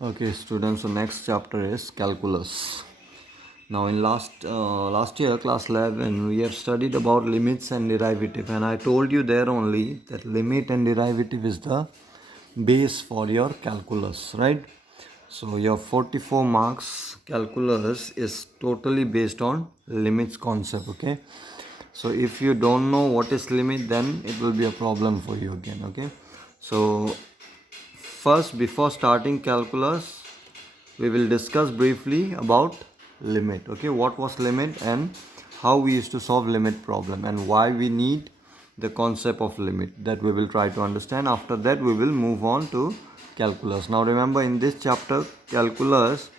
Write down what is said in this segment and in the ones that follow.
Okay, students. So next chapter is calculus. Now, in last year, class 11, we have studied about limits and derivative, and I told you there only that limit and derivative is the base for your calculus, right? So your 44 marks calculus is totally based on limits concept. Okay. So if you don't know what is limit, then it will be a problem for you again. Okay. So first, before starting calculus, we will discuss briefly about limit. Okay, what was limit and how we used to solve limit problem and why we need the concept of limit, that we will try to understand. After that, we will move on to calculus. Now remember, in this chapter calculus,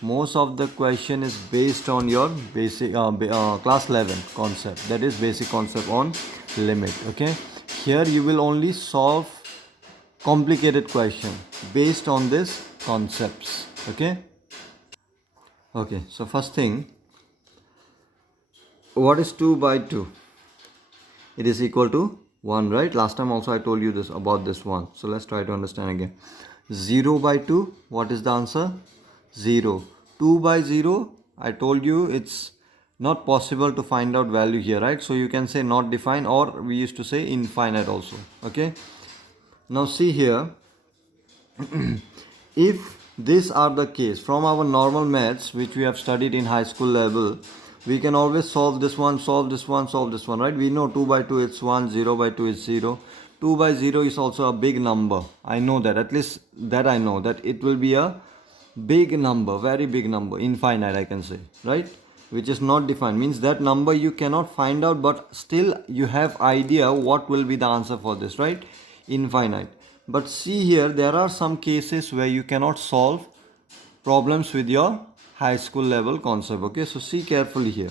most of the question is based on your basic class 11 concept, that is basic concept on limit. Okay, here you will only solve complicated question based on this concepts. Okay, so first thing, what is 2 by 2? It is equal to 1, right? Last time also I told you this about this one, so let's try to understand again. 0 by 2, what is the answer? 0. 2 by 0, I told you it's not possible to find out value here, right? So you can say not defined, or we used to say infinite also. Okay, now see here. If these are the case, from our normal maths which we have studied in high school level, we can always solve this one, solve this one, solve this one, right? We know 2 by 2 is 1, 0 by 2 is 0. 2 by 0 is also a big number. I know that, at least that I know, that it will be a big number, very big number, infinite I can say, right? Which is not defined, means that number you cannot find out, but still you have idea what will be the answer for this, right? Infinite. But see here, there are some cases where you cannot solve problems with your high school level concept. Okay, so see carefully here.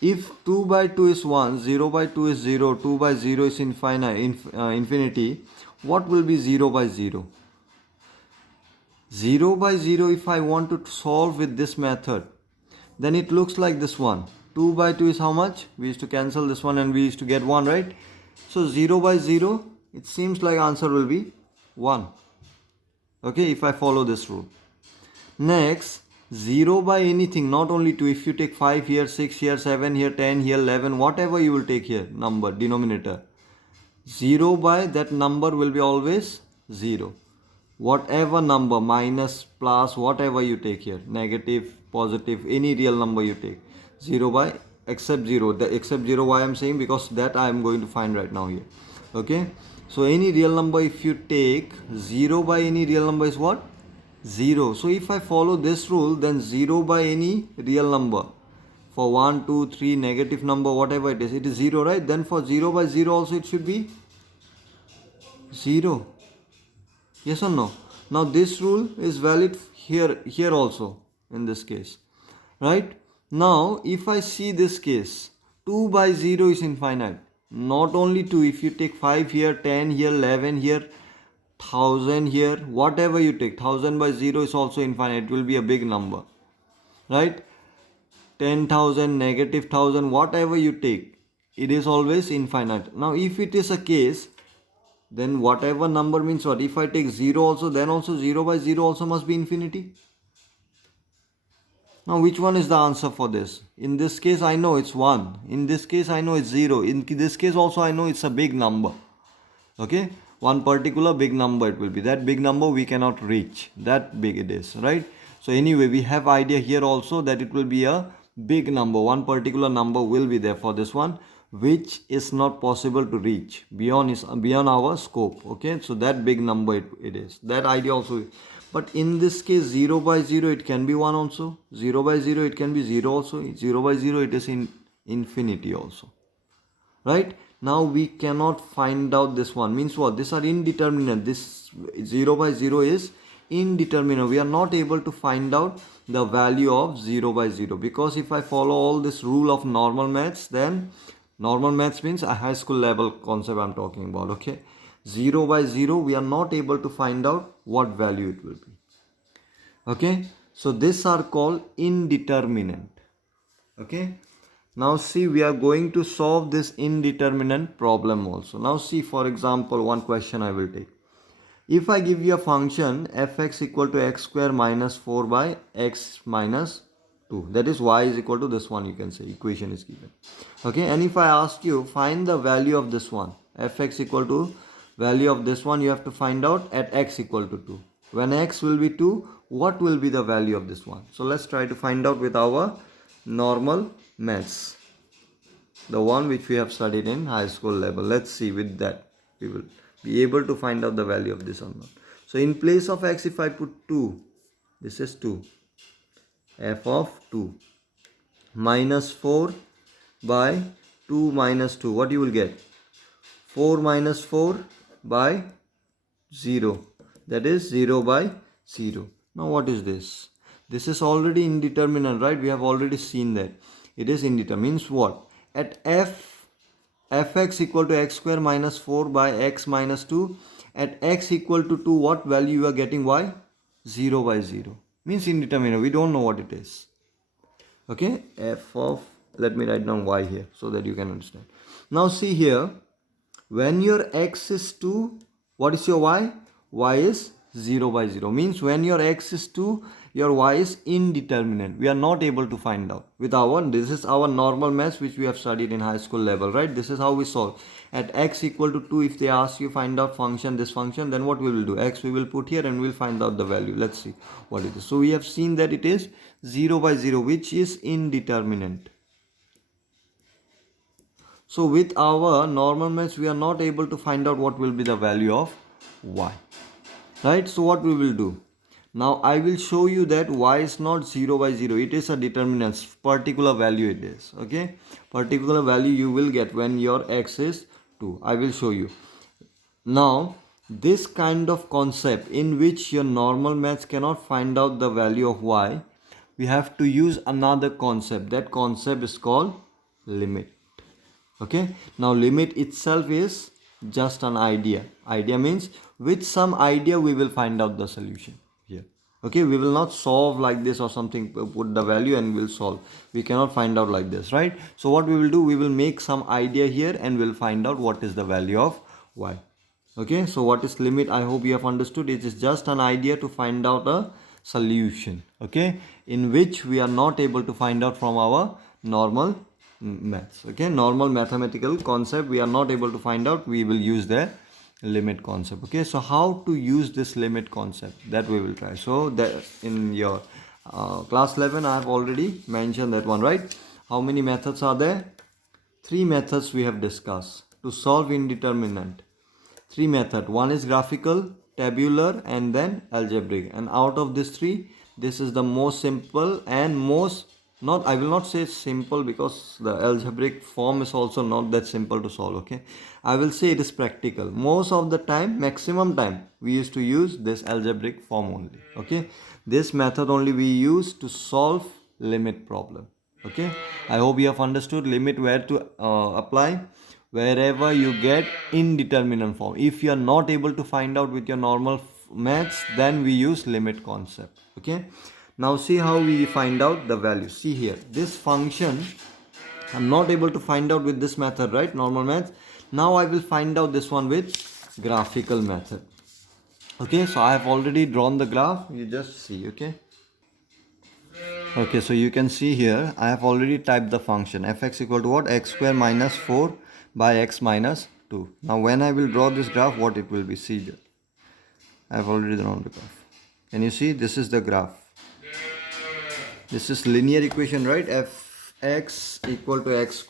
If 2 by 2 is 1, 0 by 2 is 0, 2 by 0 is infinity, what will be 0 by 0? 0 by 0, if I want to solve with this method, then it looks like this one. 2 by 2 is how much? We used to cancel this one and we used to get 1, right? So 0 by 0, it seems like answer will be 1. Okay, if I follow this rule. Next, 0 by anything, not only 2. If you take 5 here, 6 here, 7 here, 10 here, 11, whatever you will take here, number, denominator. 0 by that number will be always 0. Whatever number, minus, plus, whatever you take here, negative, positive, any real number you take, 0 by, except 0. The except 0, why I am saying, because that I am going to find right now here. Okay, so any real number, if you take 0 by any real number is what? 0. So if I follow this rule, then 0 by any real number, for 1, 2, 3, negative number, whatever it is 0, right? Then for 0 by 0 also it should be 0. Yes or no? Now this rule is valid here also in this case, right? Now if I see this case, 2 by 0 is infinite. Not only 2, if you take 5 here, 10 here, 11 here, 1000 here, whatever you take, 1000 by 0 is also infinite. It will be a big number, right? 10,000, negative 1000, whatever you take, it is always infinite. Now if it is a case, then whatever number means what? If I take 0 also, then also 0 by 0 also must be infinity. Now which one is the answer for this? In this case I know it's 1. In this case I know it's 0. In this case also I know it's a big number. Okay, one particular big number it will be. That big number we cannot reach. That big it is, right? So anyway, we have idea here also that it will be a big number. One particular number will be there for this one, which is not possible to reach, beyond our scope. Okay, so that big number it is. That idea also. But in this case, 0 by 0 it can be 1 also. 0 by 0 it can be 0 also. 0 by 0 it is in infinity also, right? Now we cannot find out this one, means what? These are indeterminate. This 0 by 0 is indeterminate. We are not able to find out the value of 0 by 0, because if I follow all this rule of normal maths, then normal maths means a high school level concept I'm talking about. Okay, 0 by 0 we are not able to find out what value it will be. Okay, so these are called indeterminate. Okay, now see, we are going to solve this indeterminate problem also. Now see, for example, one question I will take. If I give you a function fx equal to x square minus 4 by x minus 2, that is y is equal to this one, you can say equation is given. Okay, and if I ask you find the value of this one, fx equal to value of this one, you have to find out at x equal to 2. When x will be 2, what will be the value of this one? So let's try to find out with our normal maths, the one which we have studied in high school level. Let's see with that we will be able to find out the value of this unknown. So in place of x, if I put 2, this is 2, f of 2 minus 4 by 2 minus 2, what you will get? 4 minus 4 by 0, that is 0 by 0. Now what is this? This is already indeterminate, right? We have already seen that it is indeterminate. Means what? At fx equal to x square minus 4 by x minus 2, at x equal to 2, what value you are getting? Y? 0 by 0. Means indeterminate, we don't know what it is. Okay, f of, let me write down y here so that you can understand. Now see here, when your x is 2, what is your y? Y is 0 by 0. Means when your x is 2, your y is indeterminate. We are not able to find out. With our, this is our normal maths which we have studied in high school level, right? This is how we solve. At x equal to 2, if they ask you find out function, this function, then what we will do? X we will put here and we will find out the value. Let's see what it is. So we have seen that it is 0 by 0, which is indeterminate. So with our normal maths, we are not able to find out what will be the value of y. Right? So what we will do? Now I will show you that y is not 0 by 0. It is a determinant, particular value it is. Okay? Particular value you will get when your x is 2. I will show you. Now this kind of concept in which your normal maths cannot find out the value of y, we have to use another concept. That concept is called limit. Okay, now limit itself is just an idea. Idea means with some idea we will find out the solution here. Okay, we will not solve like this or something, put the value and we'll solve. We cannot find out like this, right? So what we will do, we will make some idea here and we'll find out what is the value of y. Okay, so what is limit? I hope you have understood. It is just an idea to find out a solution, okay, in which we are not able to find out from our normal maths. Okay, normal mathematical concept we are not able to find out, we will use the limit concept. Okay, so how to use this limit concept, that we will try. So that in your class 11 I have already mentioned that one, right? How many methods are there? 3 methods we have discussed to solve indeterminate. 3 methods. One is graphical, tabular and then algebraic, and out of these 3, this is the most simple and most, not, I will not say simple because the algebraic form is also not that simple to solve. Okay, I will say it is practical. Most of the time, maximum time, we used to use this algebraic form only. Okay, this method only we use to solve limit problem. Okay, I hope you have understood limit where to apply. Wherever you get indeterminate form. If you are not able to find out with your normal maths, then we use limit concept. Okay, now see how we find out the value. See here, this function I'm not able to find out with this method, right? Normal maths. Now I will find out this one with graphical method. Okay, so I have already drawn the graph, you just see. Okay, so you can see here I have already typed the function fx equal to what? X square minus 4 by x minus 2. Now when I will draw this graph, what it will be? See, I have already drawn the graph. Can you see? This is the graph. This is linear equation, right? Fx equal to x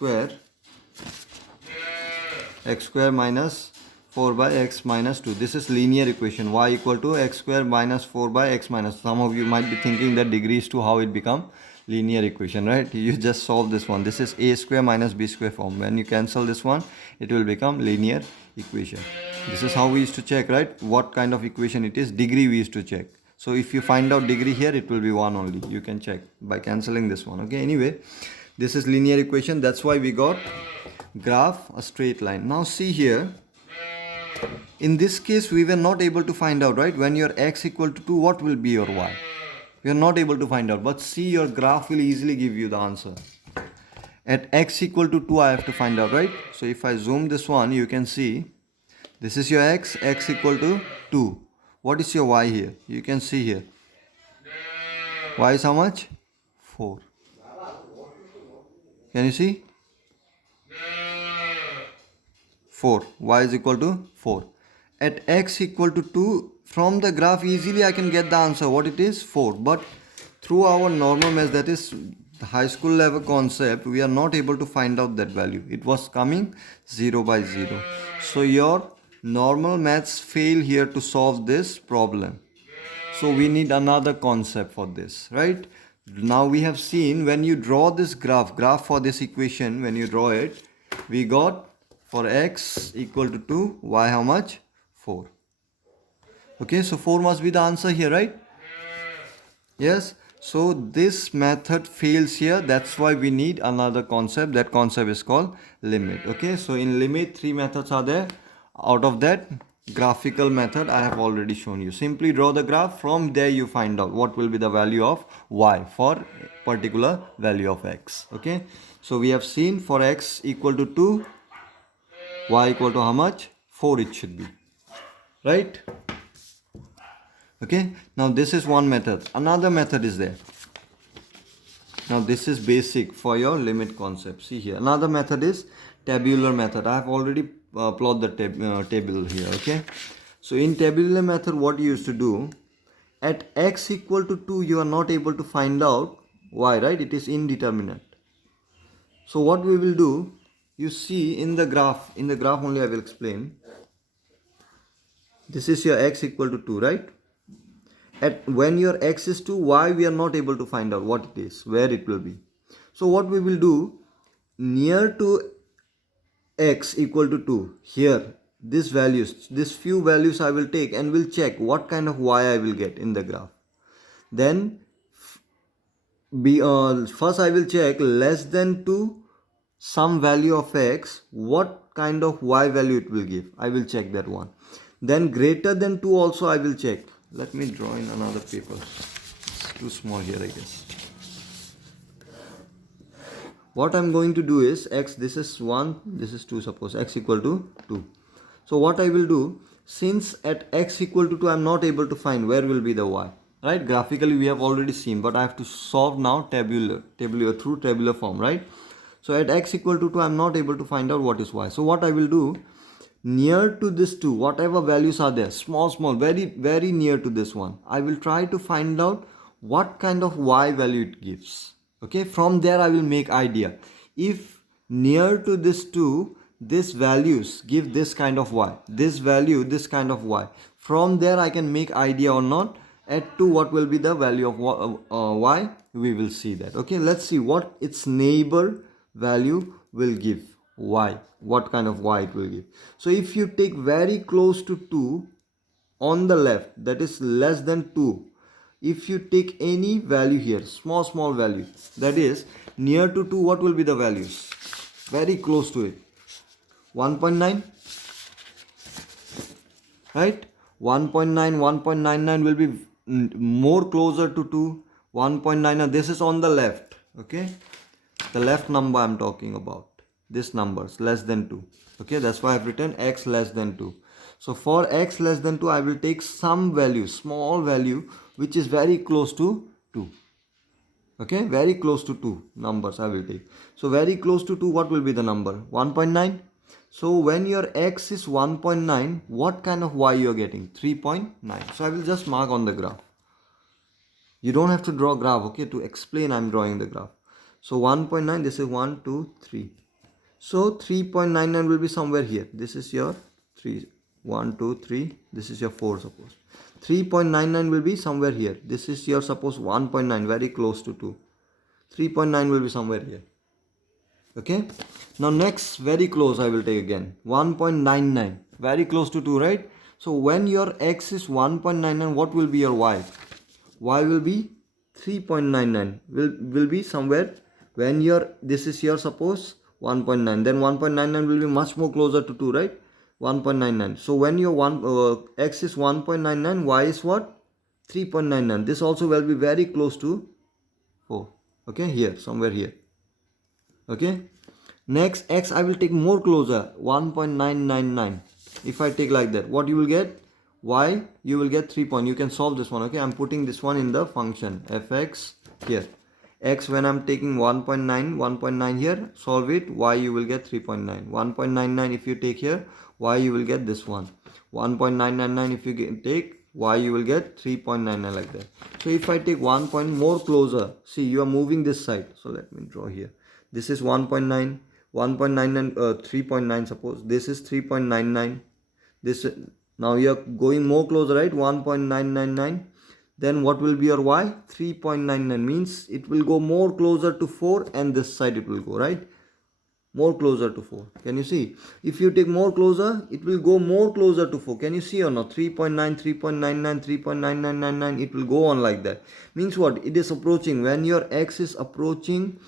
square minus 4 by x minus 2. This is linear equation. Y equal to x square minus 4 by x minus. Some of you might be thinking that degrees to how it become linear equation, right? You just solve this one. This is a square minus b square form. When you cancel this one, it will become linear equation. This is how we used to check, right? What kind of equation it is? Degree we used to check. So if you find out degree here, it will be 1 only. You can check by cancelling this one. Okay, anyway, this is linear equation. That's why we got graph, a straight line. Now see here, in this case we were not able to find out, right? When your x equal to 2, what will be your y? We are not able to find out, but see, your graph will easily give you the answer. At x equal to 2 I have to find out, right? So if I zoom this one, you can see this is your x equal to 2. What is your y here? You can see here. Y is how much? 4. Can you see? 4. Y is equal to 4. At x equal to 2, from the graph easily I can get the answer. What it is? 4. But through our normal math, that is the high school level concept, we are not able to find out that value. It was coming 0 by 0. So your normal maths fail here to solve this problem. So we need another concept for this, right? Now we have seen when you draw this graph for this equation, when you draw it, we got for x equal to 2, y how much? 4. Okay, so 4 must be the answer here, right? Yes. So this method fails here. That's why we need another concept. That concept is called limit. Okay, so in limit 3 methods are there. Out of that, graphical method I have already shown you. Simply draw the graph. From there you find out what will be the value of y for particular value of x. Okay, so we have seen for x equal to 2, y equal to how much? 4 it should be, right? Okay, now this is one method. Another method is there. Now this is basic for your limit concept. See here, another method is tabular method. I have already plotted the table here. Okay, so in tabular method, what you used to do, at x equal to 2, you are not able to find out y, right? It is indeterminate. So what we will do, you see in the graph only I will explain. This is your x equal to 2, right? At when your x is 2, y we are not able to find out what it is, where it will be. So what we will do, near to x equal to 2, here this few values I will take and will check what kind of y I will get in the graph. Then first I will check less than 2 some value of x, what kind of y value it will give. I will check that one. Then greater than 2 also I will check. Let me draw in another paper. It's too small here, I guess. What I'm going to do is x, this is 1, this is 2, suppose x equal to 2. So what I will do, since at x equal to 2 I'm not able to find where will be the y, right? Graphically we have already seen, but I have to solve now through tabular form, right? So at x equal to 2 I'm not able to find out what is y. So what I will do, near to this 2, whatever values are there, small, very near to this one, I will try to find out what kind of y value it gives. Okay, from there I will make idea. If near to this 2, this values give this kind of y, this value this kind of y, from there I can make idea or not. At 2, what will be the value of y, we will see that. Okay, let's see what its neighbor value will give y, what kind of y it will give. So if you take very close to 2 on the left, that is less than 2, if you take any value here, small value, that is near to 2, what will be the values? Very close to it, 1.9, right? 1.9, 1.99 will be more closer to 2, 1.9, this is on the left. Okay, the left number I'm talking about, this numbers less than 2. Okay, that's why I've written x less than 2. So for x less than 2, I will take some value, small value, which is very close to 2. Okay, very close to 2 numbers I will take. So very close to 2, what will be the number? 1.9. So when your x is 1.9, what kind of y you are getting? 3.9. So I will just mark on the graph. You don't have to draw graph, okay? To explain, I'm drawing the graph. So 1.9, this is 1, 2, 3. So 3.99 will be somewhere here. This is your 3, 1, 2, 3. This is your 4, suppose. 3.99 will be somewhere here. This is your, suppose, 1.9, very close to 2. 3.9 will be somewhere here. Okay. Now next, very close I will take again. 1.99, very close to 2, right? So when your x is 1.99, what will be your y? Y will be 3.99. Will be somewhere when your, this is your, suppose, 1.9, then 1.99 will be much more closer to 2, right? 1.99. So when your x is 1.99, y is what? 3.99. This also will be very close to 4. Okay, here, somewhere here. Okay, next x I will take more closer, 1.999. If I take like that, what you will get? y, you will get 3 point. You can solve this one. Okay, I'm putting this one in the function fx here. X, when I'm taking 1.9 here, solve it, y you will get 3.9. 1.99 if you take here, y you will get this one. 1.999 if you take, y you will get 3.99, like that. So if I take 1 point more closer, see, you are moving this side. So let me draw here. This is 1.9, 1.99, 3.9 suppose. This is 3.99. This, now you are going more closer, right? 1.999. Then what will be your y? 3.99, means it will go more closer to 4, and this side it will go, right? More closer to 4. Can you see? If you take more closer, it will go more closer to 4. Can you see or not? 3.9, 3.99, 3.9999, it will go on like that. Means what? It is approaching. When your x is approaching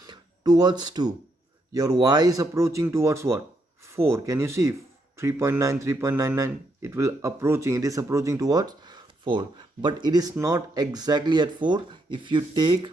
towards 2, your y is approaching towards what? 4. Can you see? 3.9, 3.99, it will approaching. It is approaching towards 4. But it is not exactly at 4. If you take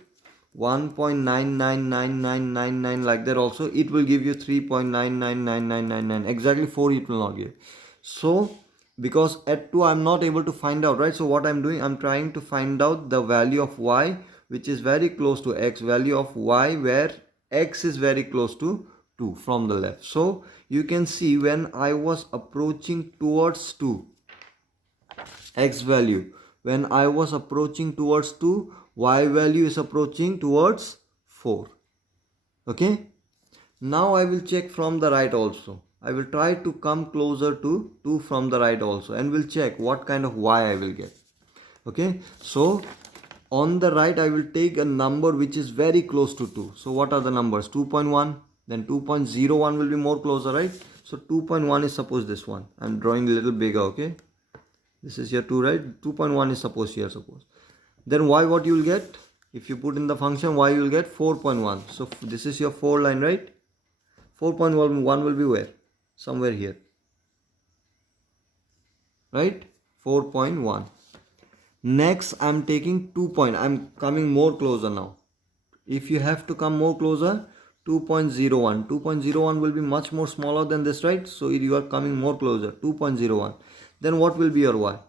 1.999999 like that also, it will give you 3.999999. Exactly 4 it will not give. So because at 2 I'm not able to find out, right? So what I'm doing, I'm trying to find out the value of y which is very close to x, value of y where x is very close to 2 from the left. So you can see when I was approaching towards 2, x value, when I was approaching towards 2, y value is approaching towards 4. Okay, now I will check from the right also. I will try to come closer to 2 from the right also, and will check what kind of y I will get. Okay, so on the right I will take a number which is very close to 2. So what are the numbers? 2.1, then 2.01 will be more closer, right? So 2.1 is suppose this one. I'm drawing a little bigger. Okay, this is here 2, right? 2.1 is suppose here, suppose. Then y, what you will get? If you put in the function y, you will get 4.1. So this is your 4 line, right? 4.1 will be where? Somewhere here, right? 4.1. Next I'm taking 2 point. I'm coming more closer now. If you have to come more closer, 2.01. 2.01 will be much more smaller than this, right? So you are coming more closer, 2.01. Then what will be your y?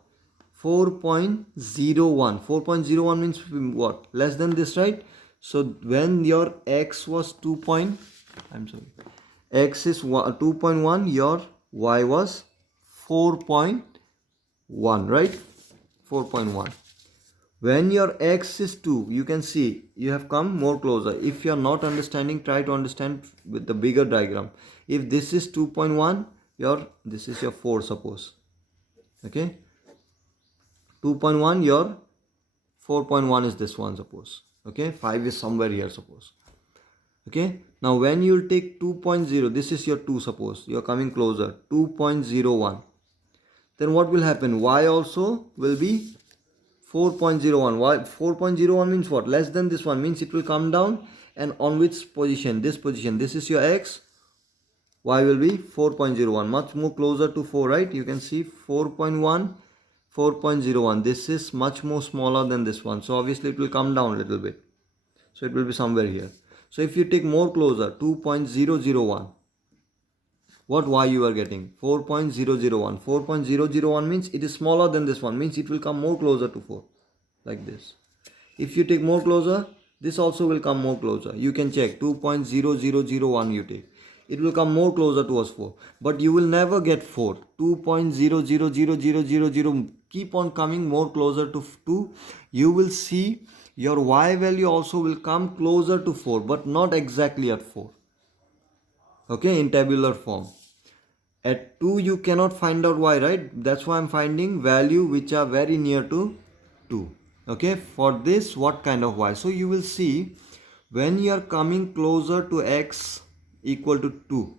4.01. 4.01 means what? Less than this, right? So when your x was 2 point, I'm sorry, x is 2.1, your y was 4.1, right? 4.1. When your x is 2, you can see you have come more closer. If you are not understanding, try to understand with the bigger diagram. If this is 2.1, this is your 4, suppose. Okay, 2.1, your 4.1 is this one, suppose. Okay, 5 is somewhere here, suppose. Okay, now when you will take 2.0, this is your 2, suppose. You are coming closer, 2.01. Then what will happen? Y also will be 4.01. Why 4.01 means what? Less than this one, means it will come down. And on which position? This position. This is your x. Y will be 4.01. Much more closer to 4, right? You can see 4.1, 4.01. This is much more smaller than this one. So obviously it will come down a little bit. So it will be somewhere here. So if you take more closer, 2.001. What y you are getting? 4.001. 4.001 means it is smaller than this one, means it will come more closer to 4, like this. If you take more closer, this also will come more closer. You can check 2.0001 you take. It will come more closer towards 4. But you will never get 4. 2.000000 keep on coming more closer to 2. You will see your y value also will come closer to 4, but not exactly at 4. Okay, in tabular form. At 2 you cannot find out y, right? That's why I'm finding value which are very near to 2. Okay, for this what kind of y? So you will see when you are coming closer to x equal to 2,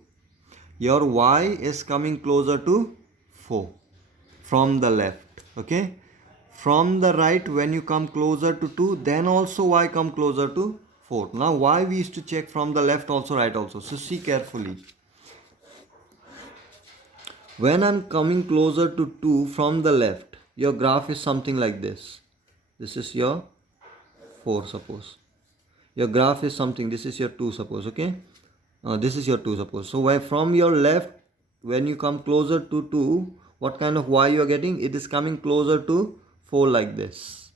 your y is coming closer to 4 from the left. Okay, from the right when you come closer to 2, then also y come closer to 4. Now y we used to check from the left also, right also. So see carefully. When I'm coming closer to 2 from the left, your graph is something like this. This is your 4, suppose. Your graph is something, this is your 2, suppose. Okay, this is your 2, suppose. So from your left, when you come closer to 2, what kind of y you are getting? It is coming closer to 4 like this,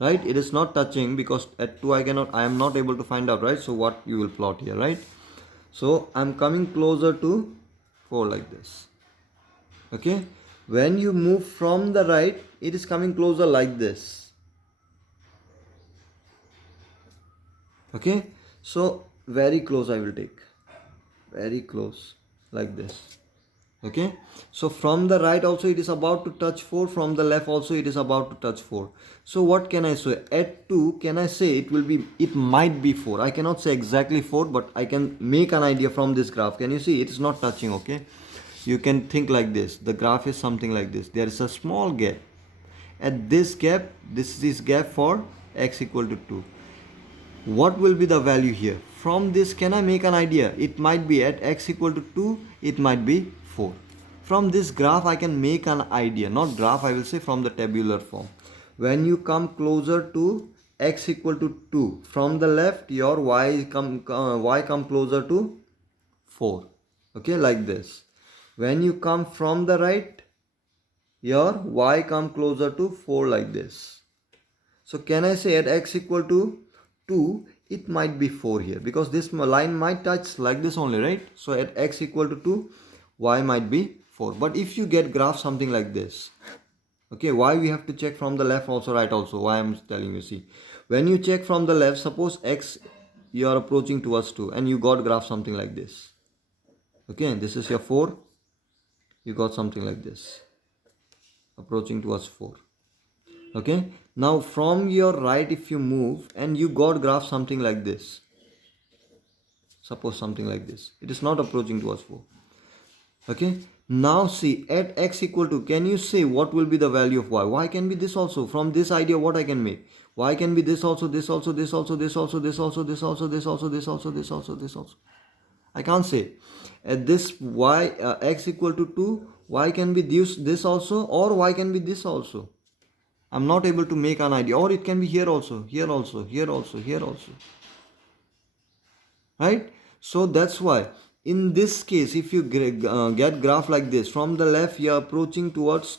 right? It is not touching because at 2 I am not able to find out, right? So what you will plot here, right? So I'm coming closer to 4 like this. Okay, when you move from the right, it is coming closer like this. Okay, so very close I will take, very close like this. Okay, so from the right also it is about to touch 4, from the left also it is about to touch 4. So what can I say? At 2, can I say it might be 4? I cannot say exactly 4, but I can make an idea from this graph. Can you see it is not touching? Okay, you can think like this. The graph is something like this. There is a small gap. At this gap, this is gap for x equal to 2. What will be the value here? From this, can I make an idea? It might be at x equal to 2, it might be 4. From this graph, I can make an idea. Not graph, I will say from the tabular form. When you come closer to x equal to 2, from the left, your y come closer to 4. Okay, like this. When you come from the right, your y come closer to 4 like this. So can I say at x equal to 2, it might be 4 here, because this line might touch like this only, right? So at x equal to 2, y might be 4. But if you get graph something like this, okay, why we have to check from the left also, right also, why I'm telling you, see, when you check from the left, suppose x you are approaching towards 2 and you got graph something like this. Okay, this is your 4, you got something like this, approaching towards 4. Okay, now from your right, if you move and you got graph something like this, suppose something like this, it is not approaching towards 4. Okay, now see, at x equal to, can you say what will be the value of y? Y can be this also. From this idea, what I can make? Y can be this also, this also, this also, this also, this also, this also, this also, this also, this also, this also. I can't say. At this y x equal to 2, y can be this also, or y can be this also. I'm not able to make an idea. Or it can be here also, here also, here also, here also. Right? So that's why in this case, if you get graph like this, from the left you are approaching towards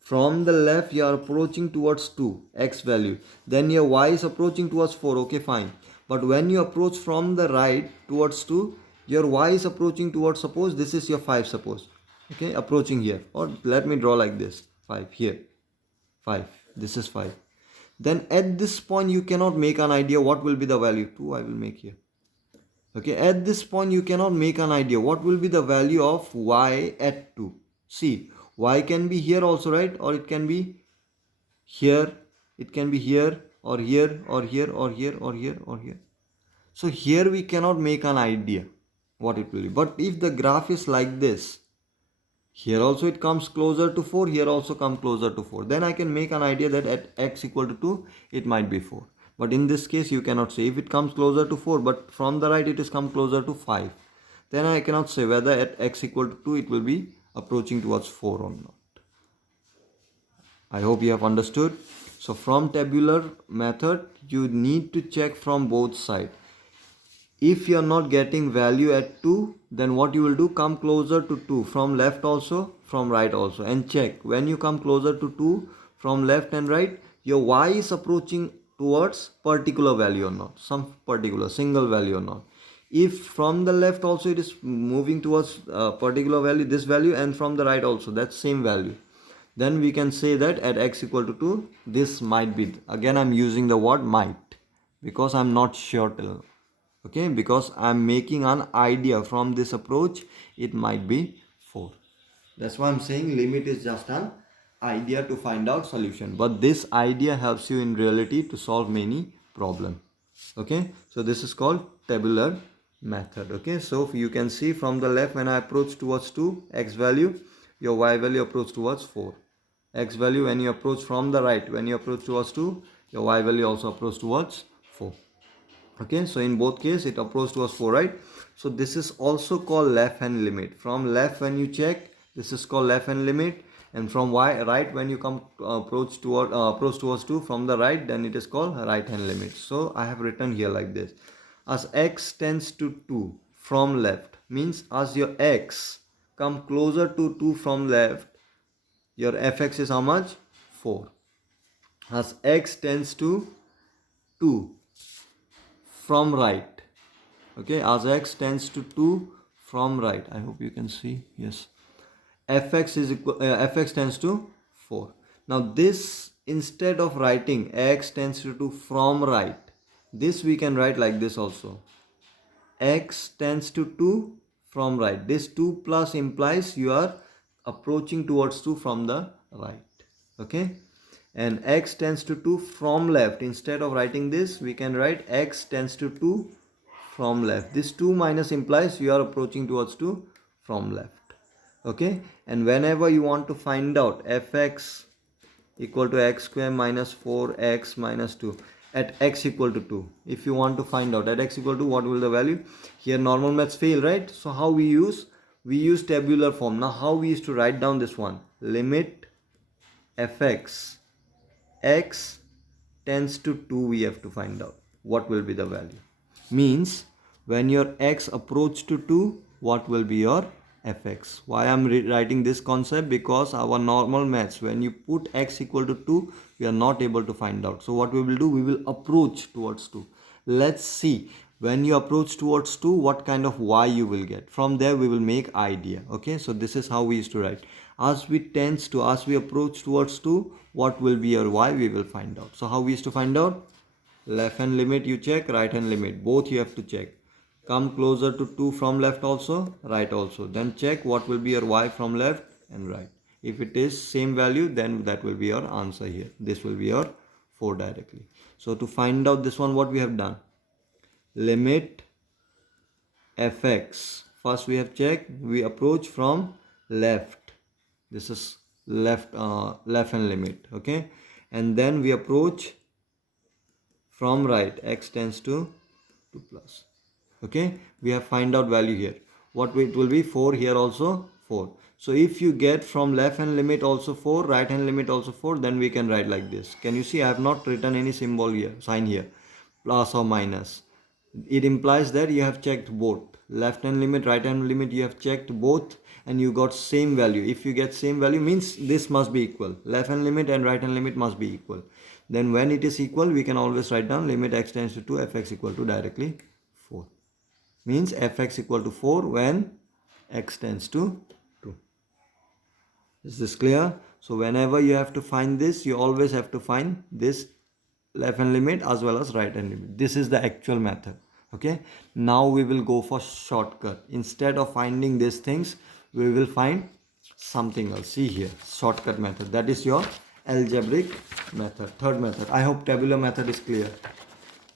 from the left you are approaching towards 2 x value, then your y is approaching towards 4. Okay, fine. But when you approach from the right towards 2, your y is approaching towards, suppose this is your 5, suppose, okay, approaching here, or let me draw like this, 5 here, 5, this is 5. Then at this point you cannot make an idea what will be the value. 2 I will make here. Okay, at this point you cannot make an idea what will be the value of y at 2. See, y can be here also, right? Or it can be here, it can be here, or here, or here, or here, or here, or here. So here we cannot make an idea what it will be. But if the graph is like this, here also it comes closer to 4, here also come closer to 4, then I can make an idea that at x equal to 2, it might be 4. But in this case, you cannot say. If it comes closer to 4, but from the right it is come closer to 5, then I cannot say whether at x equal to 2, it will be approaching towards 4 or not. I hope you have understood. So from tabular method, you need to check from both sides. If you are not getting value at 2, then what you will do, come closer to 2 from left also, from right also, and check. When you come closer to 2 from left and right, your y is approaching towards particular value or not, some particular single value or not. If from the left also it is moving towards particular value, this value, and from the right also that same value, then we can say that at x equal to 2, this might be. Again, I'm using the word might because I'm not sure till. Okay, because I'm making an idea from this approach, it might be 4. That's why I'm saying limit is just an idea to find out solution, but this idea helps you in reality to solve many problems. Okay, so this is called tabular method. Okay, so you can see from the left, when I approach towards 2, x value, your y value approach towards 4. X value, when you approach from the right, when you approach towards 2, your y value also approach towards 4. Okay, so in both cases it approaches towards 4, right? So this is also called left hand limit. From left, when you check, this is called left hand limit, and from right, when you come approach towards 2 from the right, then it is called right hand limit. So I have written here like this: as x tends to 2 from left, means as your x come closer to 2 from left, your fx is how much? 4. As x tends to 2 from right, okay, as x tends to 2 from right, I hope you can see, yes, fx is equal, fx tends to 4. Now this, instead of writing x tends to 2 from right, this we can write like this also, x tends to 2 from right. This 2 plus implies you are approaching towards 2 from the right, okay, and x tends to 2 from left, instead of writing this we can write x tends to 2 from left. This 2 minus implies you are approaching towards 2 from left, okay. And whenever you want to find out fx equal to x square minus 4x minus 2 at x equal to 2, if you want to find out at x equal to, what will the value? Here normal maths fail, right? So how we use tabular form. Now how we used to write down this one, limit fx x tends to 2, we have to find out what will be the value. Means when your x approach to 2, what will be your fx? Why I'm writing this concept? Because our normal maths, when you put x equal to 2, we are not able to find out. So what we will do, we will approach towards 2. Let's see, when you approach towards 2, what kind of y you will get. From there we will make idea, okay. So this is how we used to write. As we approach towards 2, what will be your y, we will find out. So how we used to find out? Left hand limit you check, right hand limit, both you have to check. Come closer to 2 from left also, right also, then check what will be your y from left and right. If it is same value, then that will be your answer here. This will be your 4 directly. So to find out this one, what we have done, limit fx, first we have checked, we approach from left, this is left hand limit, okay, and then we approach from right, x tends to 2 plus, okay. We have find out value here, what it will be, 4, here also 4. So if you get from left hand limit also 4, right hand limit also 4, then we can write like this. Can you see I have not written any symbol here, sign here, plus or minus. It implies that you have checked both, left hand limit, right hand limit, you have checked both and you got same value. If you get same value, means this must be equal, left hand limit and right hand limit must be equal. Then when it is equal, we can always write down limit x tends to 2, fx equal to directly 4. Means fx equal to 4 when x tends to 2. Is this clear? So whenever you have to find this, you always have to find this left hand limit as well as right hand limit. This is the actual method, okay. Now we will go for shortcut. Instead of finding these things, we will find something else. See here, shortcut method, that is your algebraic method, third method. I hope tabular method is clear.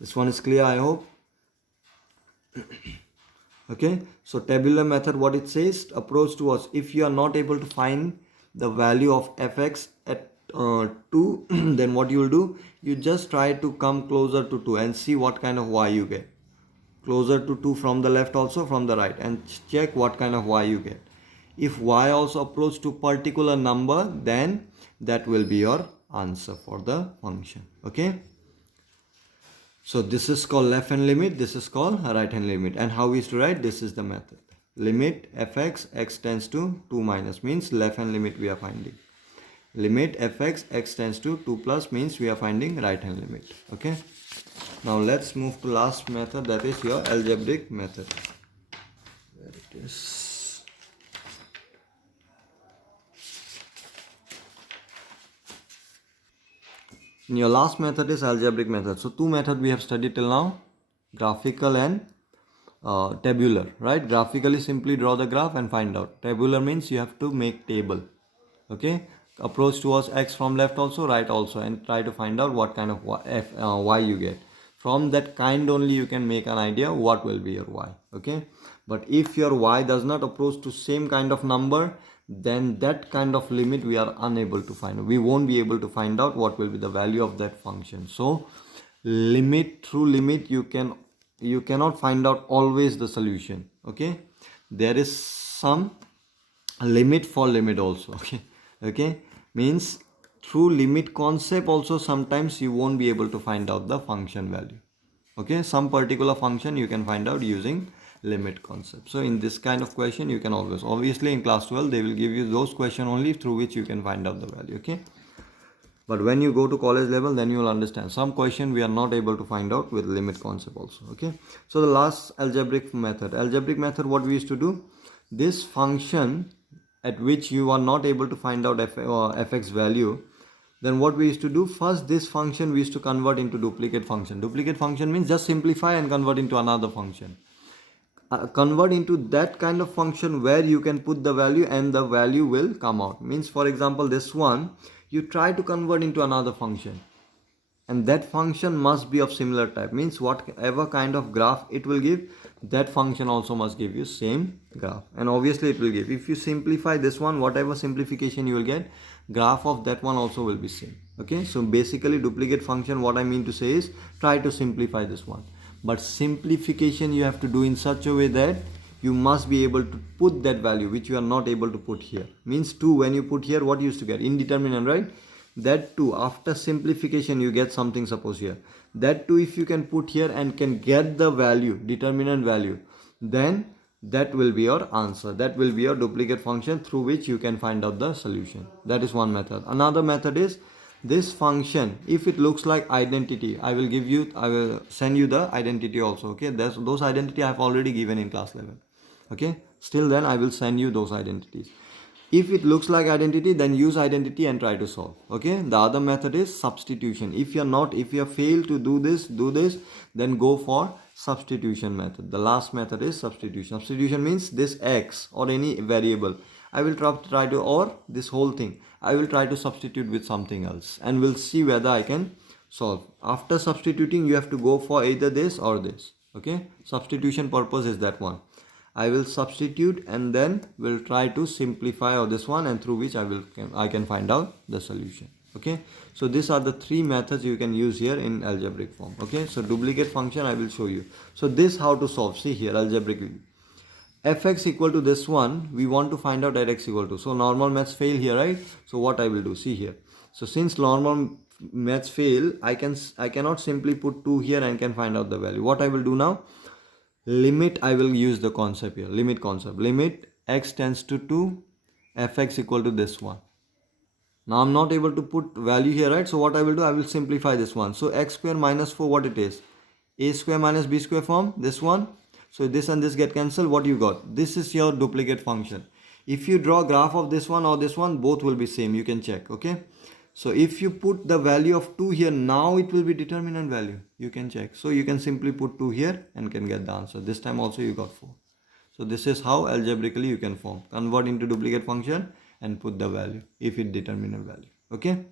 This one is clear, I hope. Okay, so tabular method, what it says, approach towards, if you are not able to find the value of fx at 2, then what you will do, you just try to come closer to 2 and see what kind of y you get. Closer to 2 from the left also, from the right, and check what kind of y you get. If y also approach to particular number, then that will be your answer for the function, okay. So this is called left hand limit, this is called right hand limit. And how we used to write, this is the method. Limit fx x tends to 2 minus, means left hand limit we are finding. Limit fx x tends to 2 plus, means we are finding right hand limit, okay. Now let's move to last method, that is your algebraic method. Where it is. And your last method is algebraic method. So two methods we have studied till now, graphical and tabular, right? Graphically, simply draw the graph and find out. Tabular means you have to make table, okay. Approach towards x from left also, right also, and try to find out what kind of y you get. From that kind only you can make an idea what will be your y, okay. But if your y does not approach to same kind of number, then that kind of limit we are unable to find. We won't be able to find out what will be the value of that function. So limit, through limit you cannot find out always the solution, okay. There is some limit for limit also, okay. Means through limit concept also sometimes you won't be able to find out the function value, okay. Some particular function you can find out using limit concept. So in this kind of question, you can always, obviously in class 12 they will give you those questions only through which you can find out the value. Okay, but when you go to college level, then you will understand some question we are not able to find out with limit concept also. Okay, so the last algebraic method, what we used to do, this function at which you are not able to find out fx value, then what we used to do, first this function we used to convert into duplicate function. Duplicate function means just simplify and convert into another function. Convert into that kind of function where you can put the value and the value will come out. Means, for example, this one you try to convert into another function, and that function must be of similar type. Means whatever kind of graph it will give, that function also must give you same graph, and obviously it will give, if you simplify this one, whatever simplification you will get, graph of that one also will be same. Okay, so basically duplicate function, what I mean to say is, try to simplify this one, but simplification you have to do in such a way that you must be able to put that value which you are not able to put here. Means 2, when you put here, what you used to get, indeterminate, right? That 2, after simplification you get something, suppose here, that 2 if you can put here and can get the value, determinant value, then that will be your answer. That will be your duplicate function through which you can find out the solution. That is one method. Another method is, this function, if it looks like identity, I will send you the identity also. Okay, those identity I have already given in class 11. Okay, still then I will send you those identities. If it looks like identity, then use identity and try to solve. Okay, the other method is substitution. If you have failed to do this, then go for substitution method. The last method is substitution. Substitution means this x or any variable, I will try to, or this whole thing, I will try to substitute with something else, and we'll see whether I can solve. After substituting, you have to go for either this or this. Okay, substitution purpose is that one. I will substitute and then will try to simplify or this one, and through which I can find out the solution. Okay, so these are the 3 methods you can use here in algebraic form. Okay, so duplicate function I will show you. So this how to solve. See here, algebraically, fx equal to this one, we want to find out that x equal to, so normal maths fail here, right? So what I will do, see here, so since normal maths fail, I cannot simply put 2 here and can find out the value. What I will do now, limit, I will use the concept here, limit concept. Limit x tends to 2, fx equal to this one. Now I'm not able to put value here, right? So what I will do, I will simplify this one. So x square minus 4, what it is, a square minus b square form, this one. So this and this get cancelled. What you got, this is your duplicate function. If you draw graph of this one or this one, both will be same, you can check. Okay, so if you put the value of 2 here, now it will be determinant value, you can check. So you can simply put 2 here and can get the answer. This time also you got 4. So this is how algebraically you can form, convert into duplicate function and put the value if it determinant value. Okay.